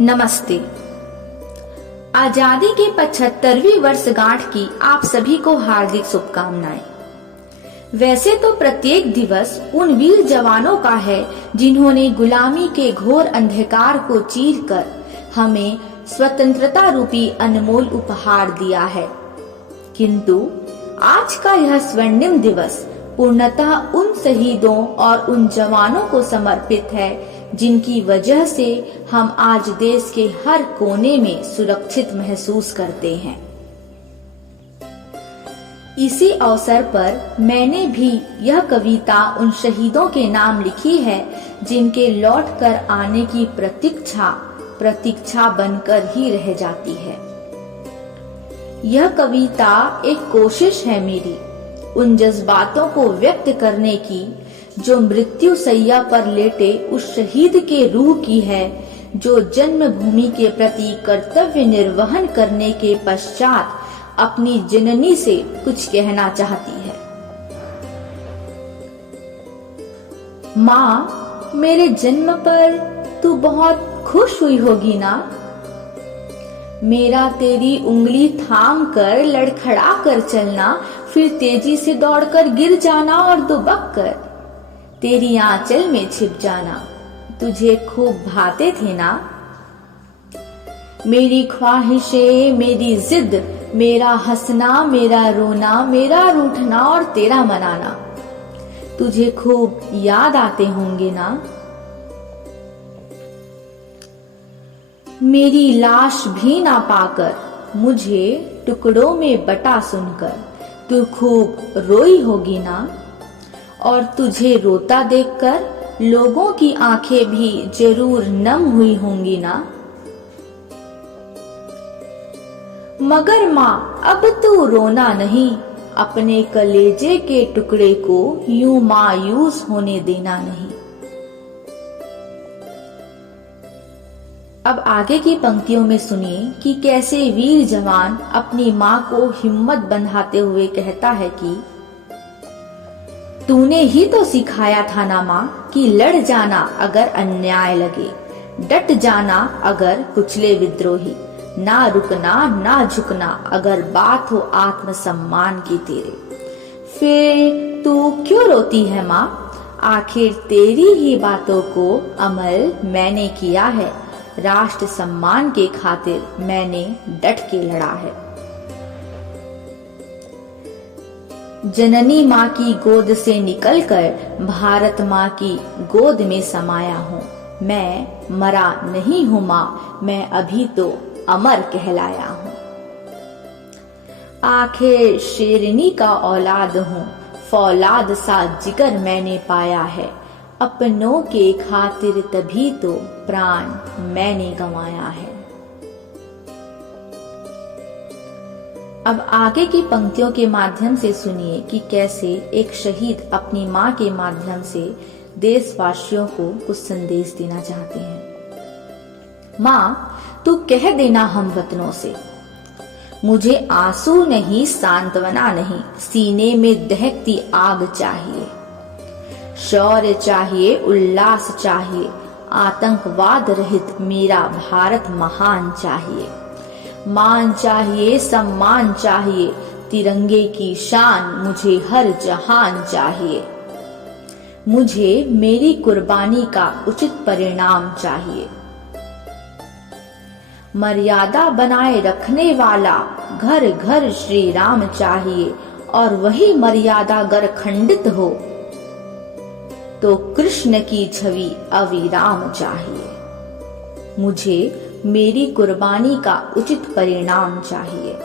नमस्ते। आजादी की 75वीं वर्षगांठ की आप सभी को हार्दिक शुभकामनाएं। वैसे तो प्रत्येक दिवस उन वीर जवानों का है जिन्होंने गुलामी के घोर अंधकार को चीरकर हमें स्वतंत्रता रूपी अनमोल उपहार दिया है, किंतु आज का यह स्वर्णिम दिवस पूर्णतः उन शहीदों और उन जवानों को समर्पित है जिनकी वजह से हम आज देश के हर कोने में सुरक्षित महसूस करते हैं। इसी अवसर पर मैंने भी यह कविता उन शहीदों के नाम लिखी है जिनके लौट कर आने की प्रतीक्षा बनकर ही रह जाती है। यह कविता एक कोशिश है मेरी उन जज्बातों को व्यक्त करने की जो मृत्यु सैया पर लेटे उस शहीद के रूह की है, जो जन्मभूमि के प्रति कर्तव्य निर्वहन करने के पश्चात अपनी जननी से कुछ कहना चाहती है। माँ, मेरे जन्म पर तू बहुत खुश हुई होगी ना। मेरा तेरी उंगली थाम कर लड़खड़ा कर चलना, फिर तेजी से दौड़कर गिर जाना और दुबक कर तेरी आंचल में छिप जाना तुझे खूब भाते थे ना। मेरी ख्वाहिशें, मेरी जिद, मेरा हंसना, मेरा रोना, मेरा रूठना और तेरा मनाना तुझे खूब याद आते होंगे ना। मेरी लाश भी ना पाकर मुझे टुकड़ों में बटा सुनकर तू खूब रोई होगी ना। और तुझे रोता देखकर लोगों की आंखें भी जरूर नम हुई होंगी ना। मगर माँ, अब तू रोना नहीं, अपने कलेजे के टुकड़े को यूं मायूस होने देना नहीं। अब आगे की पंक्तियों में सुनिए कि कैसे वीर जवान अपनी माँ को हिम्मत बंधाते हुए कहता है कि तूने ही तो सिखाया था ना माँ कि लड़ जाना अगर अन्याय लगे, डट जाना अगर कुचले विद्रोही, ना रुकना ना झुकना अगर बात हो आत्मसम्मान की तेरे। फिर तू क्यों रोती है माँ, आखिर तेरी ही बातों को अमल मैंने किया है, राष्ट्र सम्मान के खातिर मैंने डट के लड़ा है। जननी माँ की गोद से निकलकर भारत माँ की गोद में समाया हूँ। मैं मरा नहीं हूँ माँ, मैं अभी तो अमर कहलाया हूँ। आखिर शेरनी का औलाद हूँ, फौलाद सा जिगर मैंने पाया है, अपनों के खातिर तभी तो प्राण मैंने गंवाया है। अब आगे की पंक्तियों के माध्यम से सुनिए कि कैसे एक शहीद अपनी माँ के माध्यम से देशवासियों को कुछ संदेश देना चाहते हैं। माँ, तू कह देना हमवतनों से, मुझे आंसू नहीं, सांत्वना नहीं, सीने में दहकती आग चाहिए, शौर्य चाहिए, उल्लास चाहिए, आतंकवाद रहित मेरा भारत महान चाहिए, मान चाहिए, सम्मान चाहिए, तिरंगे की शान मुझे हर जहान चाहिए, मुझे मेरी कुर्बानी का उचित परिणाम चाहिए। मर्यादा बनाए रखने वाला घर घर श्री राम चाहिए, और वही मर्यादा अगर खंडित हो तो कृष्ण की छवि अविराम चाहिए। मुझे मेरी कुर्बानी का उचित परिणाम चाहिए।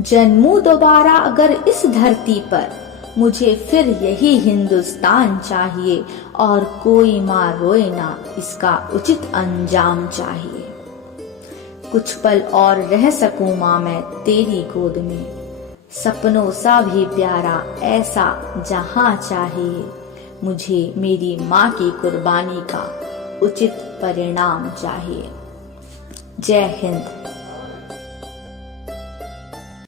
जन्मूं दोबारा अगर इस धरती पर, मुझे फिर यही हिंदुस्तान चाहिए, और कोई माँ रोए ना, इसका उचित अंजाम चाहिए। कुछ पल और रह सकूं माँ मैं तेरी गोद में, सपनों सा भी प्यारा ऐसा जहां चाहिए, मुझे मेरी माँ की कुर्बानी का उचित परिणाम चाहिए। जय हिंद।